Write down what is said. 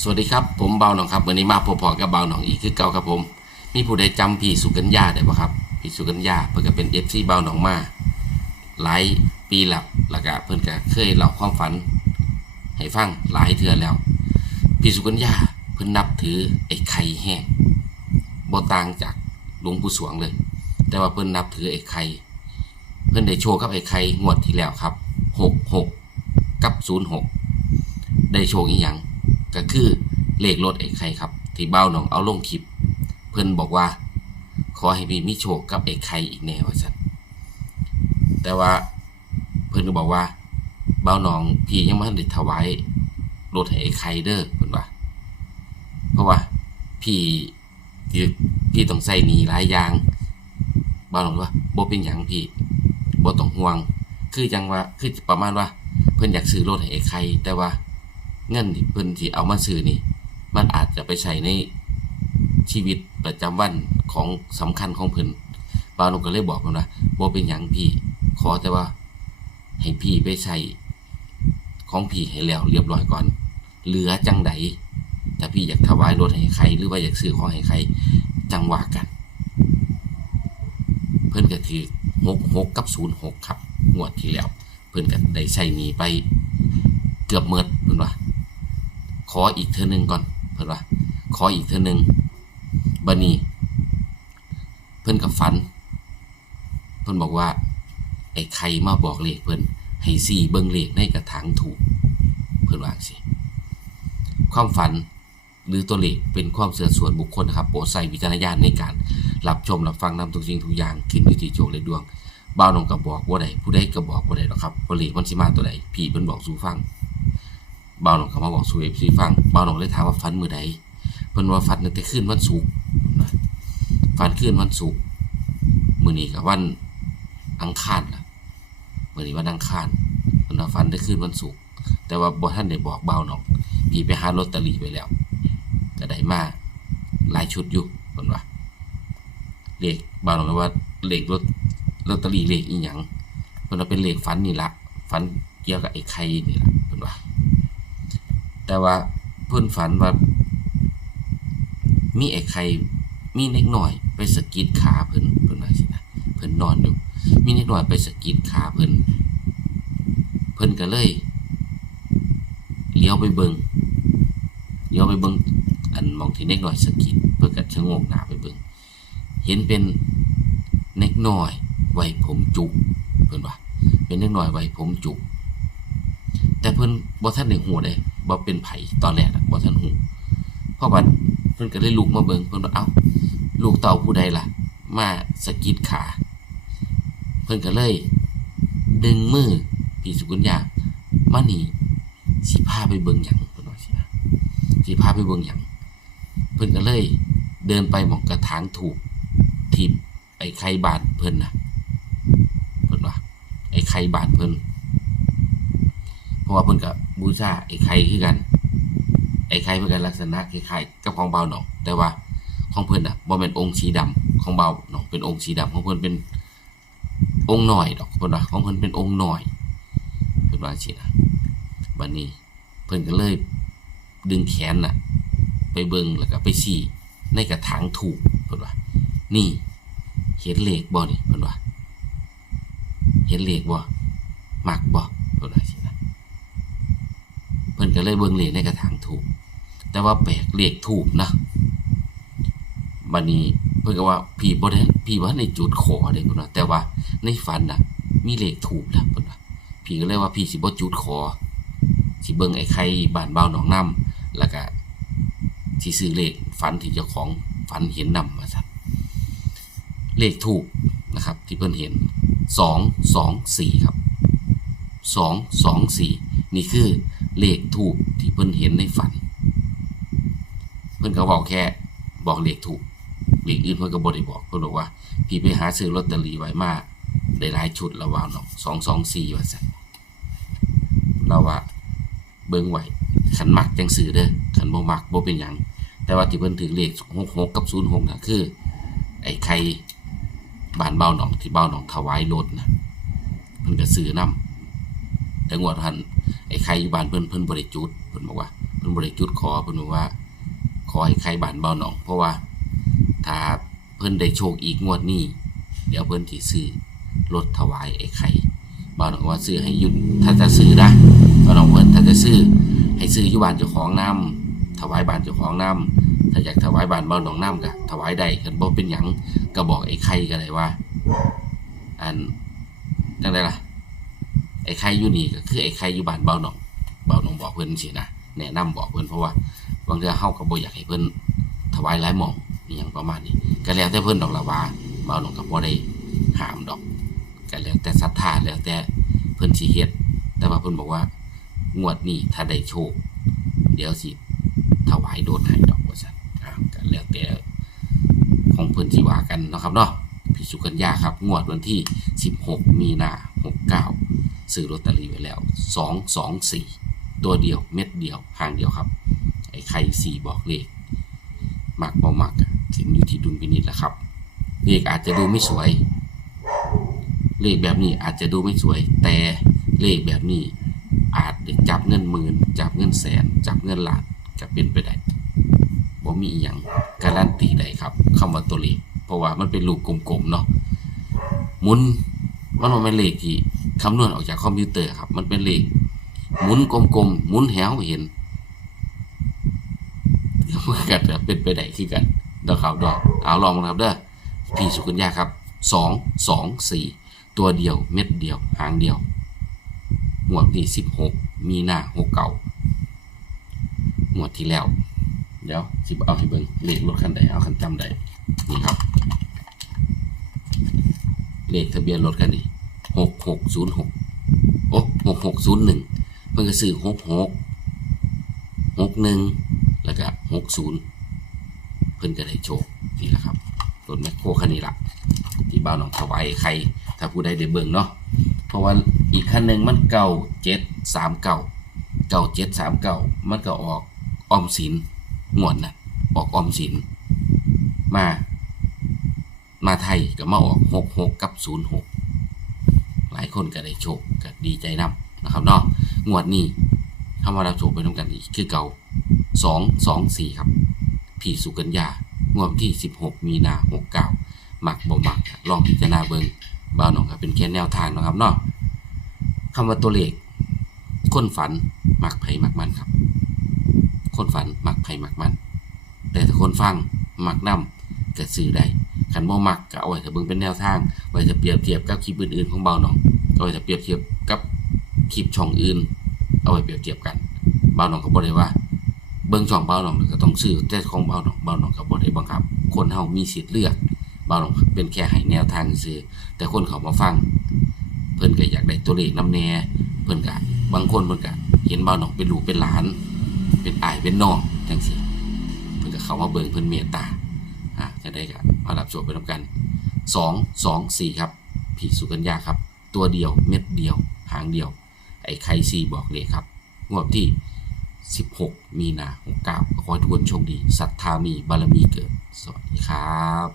สวัสดีครับผมเบาหนองครับวันนี้มาพบกับเบาหนองอีกคือเก่าครับผมมีผู้ใดจำพี่สุกัญญาได้ป่ะครับพี่สุกัญญาเพิ่นก็เป็นFCเบาหนองมาหลายปีแล้วก็เพิ่นก็เคยเล่าความฝันให้ฟังหลายเทื่อแล้วพี่สุกัญญาเพิ่นนับถือไอ้ไข่แห้งบ่ต่างจากหลวงปู่สวงเลยแต่ว่าเพิ่นนับถือไอ้ไข่เพิ่นได้โชว์กับไอ้ไข่งวดที่แล้วครับ66กับ06ได้โชว์อีหยังก็คือเลขรถไอ้ไข่ครับที่เบ้าหนองเอาลงคลิปเพิ่นบอกว่าขอให้มีโชคกับไอ้ไข่อีกแน่ว่าซั่นแต่ว่าเพิ่นก็บอกว่าเบ้าหนองพี่ยังบ่ทันได้ถวายรถให้ไอ้ไข่เด้อเพิ่นว่าเพราะว่าพี่ต้องใส่หนี้หลายอย่างเบ้าหนองว่าบ่เป็นหยังพี่บ่ต้องห่วงคือจังว่าคือประมาณว่าเพิ่นอยากซื้อรถให้ไอ้ไข่แต่ว่าเงินที่เพิ่นสิเอามาซื้อนี่มันอาจจะไปใช้ในชีวิตประจำวันของสำคัญของเพิ่นบ่าวนุก็เลยบอกเพิ่นว่าบ่เป็นหยังพี่ขอแต่ว่าให้พี่ไปใช้ของพี่ให้แล้วเรียบร้อยก่อนเหลือจังใดถ้าพี่อยากถวายรถให้ใครหรือว่าอยากซื้อของให้ใครจังว่ากันเพิ่นก็ถือ66กับ06ครับงวดที่แล้วเพิ่นก็ได้ใช้หนี้ไปเกือบหมดเพิ่นว่าขออีกเทื่อนึงก่อนเพิ่นว่าขออีกเทื่อนึงบัดนี้เพิ่นก็ฝันเพิ่นบอกว่าไอ้ไข่มาบอกเลขเพิ่นให้ซี่เบิ่งเลขในกระถางถูกเพิ่นว่าจังซี่ความฝันหรือตัวเลขเป็นความเชื่อส่วนบุคคลนะครับโปรดใช้วิจารณญาณในการรับชมรับฟังนำทุกสิ่งทุกอย่างขึ้นอยู่ที่โชคและดวงบ่าวน้องก็บอกบ่ได้ผู้ใดก็บอกบ่ได้หรอกครับว่าเลขมันสิมาตัวใดพี่เพิ่นบอกสู่ฟังบ่าวน้องก็มาบอกสู่ FC ฟังบ่าวน้องเลยถามว่าฝันมื้อใดเพิ่นว่าฝันตั้งแต่คืนวันศุกร์นะฝันคืนวันศุกร์มื้อนี้ก็วันอังคารล่ะมื้อนี้วันอังคารเพิ่นว่าฝันแต่คืนวันศุกร์แต่ว่าบ่ทันได้บอกบ่าวน้องพี่ไปหาลอตเตอรี่ไว้แล้วก็ได้มาหลายชุดอยู่เพิ่นว่าเลขบ่าวน้องว่าเลขลอตเตอรี่เลขอีหยังเพิ่นว่าเป็นเลขฝันนี่ล่ะฝันเกี่ยวกับไอ้ไข่นี่ล่ะเพิ่นว่าแต่ว่าเพิ่นฝันว่ามีไอ้ไข่มีเด็กน้อยไปสะกิดขาเพิ่นว่าสินะเพิ่นนอนอยู่มีเด็กน้อยไปสะกิดขาเพิ่นก็เลยเลี้ยวไปเบิ่งอันมองที่เด็กน้อยสะกิดเพิ่นก็ชะโงกหน้าไปเบิ่งเห็นเป็นเด็กน้อยไว้ผมจุกเพิ่นว่าเป็นเด็กน้อยไว้ผมจุกแต่เพิ่นบ่ทันได้ฮู้เด้บ่เป็นไผตอนแรกบ่ทันฮู้เพราะว่าเพิ่นก็เลยลุกมาเบิ่งเพิ่นว่าเอ้าลูกเต่าผู้ใดล่ะมาสะกิดขาเพิ่นก็เลยดึงมือพี่สุกัญญามานี่สิพาไปเบิ่งหยังเพิ่นว่าสินะสิพาไปเบิ่งหยังเพิ่นก็เลยเดินไปหม้องกระถางถูกที่ไอ้ไข่บาดเพิ่นน่ะเพิ่นว่าไอ้ไข่บาดเพิ่นเพราะว่าเพิ่นก็บูชาไอ้ไข่คือกันไอ้ไข่เพิ่นก็ลักษณะคล้ายๆกับของบ่าวหนองแต่ว่าของเพิ่นน่ะบ่แม่นองค์สีดำของบ่าวหนองเป็นองค์สีดำของเพิ่นเป็นองค์น้อยดอกเพิ่นว่าของเพิ่นเป็นองค์น้อยเพิ่นว่าจังซี่นะบัดนี้เพิ่นก็เลยดึงแขนน่ะไปเบิ่งแล้วก็ไปชี้ในกระถางถูกเพิ่นว่านี่เห็นเลขบ่นี่เพิ่นว่าเห็นเลขบ่มักบ่เพิ่นว่าจังซี่นะเพิ่นก็เลยเบิ่งเลขในกระถางถูกแต่ว่าแปลกเลขถูกนะบัดนี้เพิ่นก็ว่าพี่บ่ได้จุดขอเด้เพิ่นว่าแต่ว่าในฝันน่ะมีเลขถูกแล้วเพิ่นว่าพี่ก็เลยว่าพี่สิบ่จุดขอสิเบิ่งไอ้ไข่บ้านบ่าวหนองน้ำแล้วก็สิซื้อเลขฝันที่เจ้าของฝันเห็นนำว่าซั่นเลขถูกนะครับที่เพิ่นเห็น224ครับ224นี่คือเลขถูกที่เพิ่นเห็นในฝันเพิ่นก็บอกแค่บอกเลขถูกเลขอื่นเพิ่นก็บ่ได้บอกเพิ่นบอกว่าพี่ไปหาซื้อลอตเตอรี่ไว้มาได้หลายชุดแล้วว่าเนาะ224ว่าซั่นเราว่าเบิ่งไว้คันมักจังซื้อเด้อคันบ่มักบ่เป็นหยังแต่ว่าที่เพิ่นถือเลข66กับ06น่ะคือไอ้ไข่บ้านบ่าวหนองที่บ่าวหนองถวายรถนะเพิ่นก็ซื้อนำแต่งวดหันไอ้ไข่อยู่บ้านเพิ่นบ่ได้จุดเพิ่นบอกว่าเพิ่น พิ่นบ่ได้จุดขอเพิ่นบอกว่าขอให้ไข่บ้านเบาหนองเพราะว่าถ้าเพิ่นได้โชคอีกงวดนี้เดี๋ยวเพิ่นสิซื้อรถถวายไอ้ไข่เบาหนองว่าซื้อให้ยุดถ้าจะซื้อนะเบาหนองเพิ่นถ้าจะซื้อให้ซื้ออยู่บ้านเจ้าของนำถวายบ้านเจ้าของนำถ้าอยากถวายบ้านเบาหนองนำก็ถวายได้คันบ่เป็นหยังก็บอกไอ้ไข่ก็ได้ว่าอันจังได๋ล่ะไอ้ไข่อยู่นี่ก็คือไอ้ไข่อยู่บ้านเบาหนองบอกเพิ่นสินะแนะนำบอกเพิ่นเพราะว่าบางเทื่อเฮาก็บ่อยากให้เพิ่นถวายหลายหม่องอีหยังประมาณนี้ก็แล้วแต่เพิ่นดอกล่ะว่าเบาหนองก็บ่ได้ห้ามดอกก็แล้วแต่ศรัทธาแล้วแต่เพิ่นสิเฮ็ดแต่ว่าเพิ่นบอกว่างวดนี้ถ้าได้โชคเดี๋ยวสิถวายโดดให้ดอกว่าซั่นก็แล้วแต่ของเพิ่นสิว่ากันเนาะครับเนาะพี่สุกัญญาครับงวดวันที่16มีนา69ซื้อลอตเตอรี่ไว้แล้ว224ตัวเดียวเม็ดเดียวหางเดียวครับไอ้ไข่4บอกเลขมักบ่มักถึงอยู่ที่ดุลพินิจแหละครับเลขอาจจะดูไม่สวยเลขแบบนี้อาจจะดูไม่สวยแต่เลขแบบนี้อาจจะจับเงินหมื่นจับเงินแสนจับเงินล้านก็เป็นไปได้บ่มีอีหยังการันตีได้ครับคำว่าตัวเลขเพราะว่ามันเป็นรูปกลมๆเนาะหมุนมันบ่แม่นเลขที่คำนวณออกจากคอมพิวเตอร์ครับมันเป็นเลขหมุนกลมๆหมุนแหวเห็นก็จะเป็นไปได้คือกันเด้อครับดอกเอาลองมาครับเด้อพี่สุกัญญาครับ224ตัวเดียวเม็ดเดียวหางเดียวงวดที่16มีนา69งวดที่แล้วเดี๋ยวสิเอาให้เบิ่งเลขรถคันใดเอาคันจำได้นี่ครับเลขทะเบียนรถคันนี้6606โอ้6601เพิ่นก็ซื้อ66 61แล้วก็60เพิ่นก็ได้โชคนี่แหละครับรถแมคโครคันนี้ล่ะที่บ้านหนองถวายไข่ถ้าผู้ใดได้เบิ่งเนาะเพราะว่าอีกคันนึงมัน9739มันก็ออกออมสินงวดน่ะออกออมสินมาไทยก็มาออก66กับ06หลายคนก็ได้โชคก็ดีใจนำนะครับเนาะงวดนี้เฮามารับโชคไปนำกันอีกคือเก่า224ครับพี่สุกัญญางวดที่16มีนา69มักบ่มักลองพิจารณาเบิ่งบ่าวน้องก็เป็นแค่แนวทางนะครับเนาะคำว่าตัวเลขคนฝันมักไผมักมันครับคนฝันมักไผมักมันแต่ถ้าคนฟังมักนำก็ซื้อได้คันบ่มักก็เอาไว้ถ้าเบิ่งเป็นแนวทางไว้จะเปรียบเทียบกับคลิปอื่นๆของบ่าวน้องเอาไว้จะเปรียบเทียบกับคลิปช่องอื่นเอาไว้เปรียบเทียบกันบ่าวน้องก็บ่ได้ว่าเบิ่งช่องบ่าวน้องก็ต้องซื้อแต่ของบ่าวน้องก็บ่ได้บังคับคนเฮามีสิทธิ์เลือกบ่าวน้องเป็นแค่ให้แนวทางซื่อแต่คนเขามาฟังเพิ่นก็อยากได้ตัวเลขนำแน่เพิ่นก็บางคนเพิ่นก็เห็นบ่าวน้องเป็นลูกเป็นหลานเป็นอ้ายเป็นน้องจังซี่เพิ่นก็เข้ามาเบิ่งเพิ่นเมตตาจะได้ก็มารับโชคไปนำกัน224ครับพี่สุกัญญาครับตัวเดียวเม็ดเดียวหางเดียวไอ้ไข่4บอกเลขครับงวดที่16มีนา69ขอให้ทุกคนโชคดีศรัทธามีบารมีเกิดสวัสดีครับ